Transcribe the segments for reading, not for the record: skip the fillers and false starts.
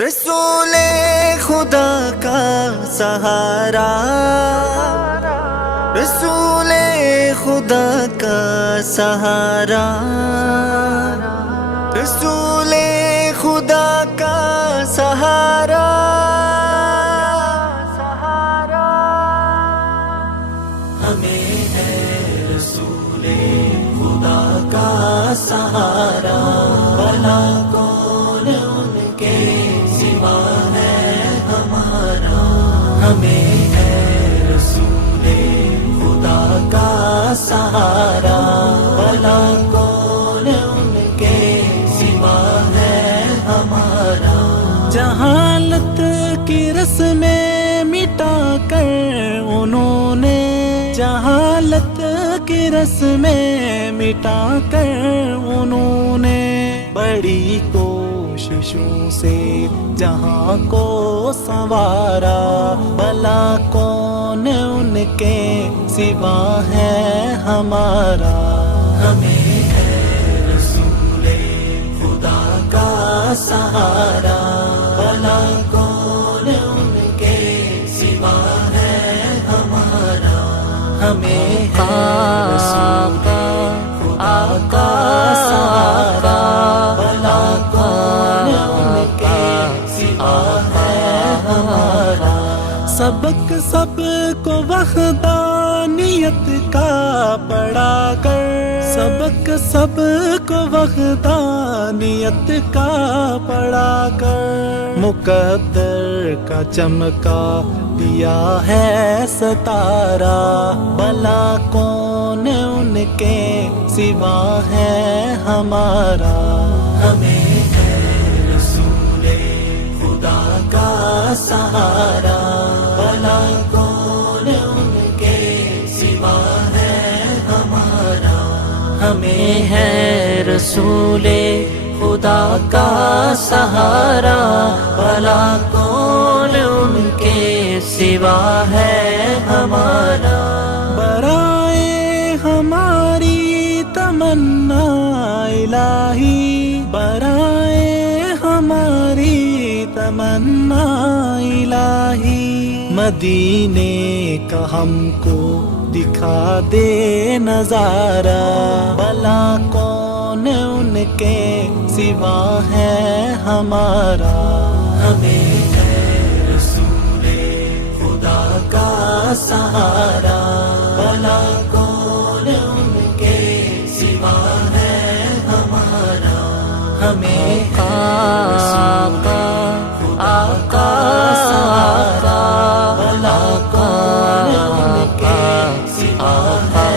رسول خدا کا سہارا، رسول خدا کا سہارا، رسول خدا کا سہارا، ہمیں ہے رسول خدا کا سہارا، بھلا کون ان کے سوا ہے ہمارا، ہمیں ہے رسول خدا کا سہارا، بھلا کون ان کے سوا ہے ہمارا۔ جہالت کی رسمیں مٹا کر انہوں نے، جہالت کی رسمیں مٹا کر انہوں نے بڑی کوششوں سے جہاں کو سنوارا، بھلا کون ان کے سوا ہے ہمارا، ہمیں ہے رسول خدا کا سہارا، بھلا کون ان کے سوا ہے ہمارا، ہمیں ہے رسول خدا کا سہارا، بھلا کون ان کے سوا ہے ہمارا۔ سبق سب کو وحدانیت کا پڑھا کر، سبق سب کو وحدانیت کا پڑھا کر مقدر کا چمکا دیا ہے ستارہ، بھلا کون ان کے سوا ہے ہمارا، ہمیں ہے رسول خدا کا سہارا، بھلا کون ان کے سوا ہے ہمارا، ہمیں ہے رسول خدا کا سہارا، بھلا کون ان کے سوا ہے ہمارا۔ برائے ہماری تمنا الہی، برائے ہماری تمنا الہی، مدینے کا ہم کو دکھا دے نظارہ، بھلا کون ان کے سوا ہے ہمارا، ہمیں ہے رسول خدا کا سہارا، بھلا کون ان کے سوا ہے ہمارا، ہمیں ہے رسول خدا کا سہارا، بھلا کون ان کے سوا ہے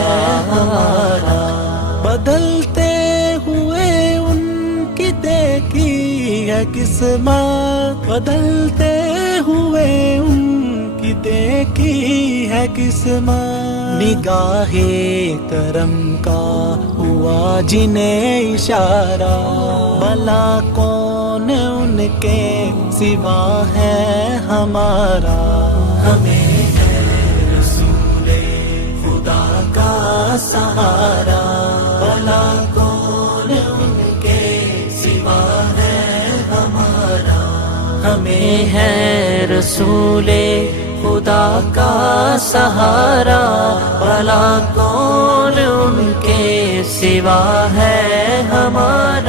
ہمارا۔ بدلتے ہوئے ان کی دیکھی ہے قسمت، بدلتے ہوئے ان کی دیکھی ہے قسمت، نگاہ کرم کا ہوا جنہیں اشارہ، بھلا کون ان کے سوا ہے ہمارا، ہمیں ہے رسول خدا کا سہارا، بھلا کون ان کے سوا ہے ہمارا، ہمیں ہے رسول خدا کا سہارا، بھلا کون ان کے سوا ہے ہمارا۔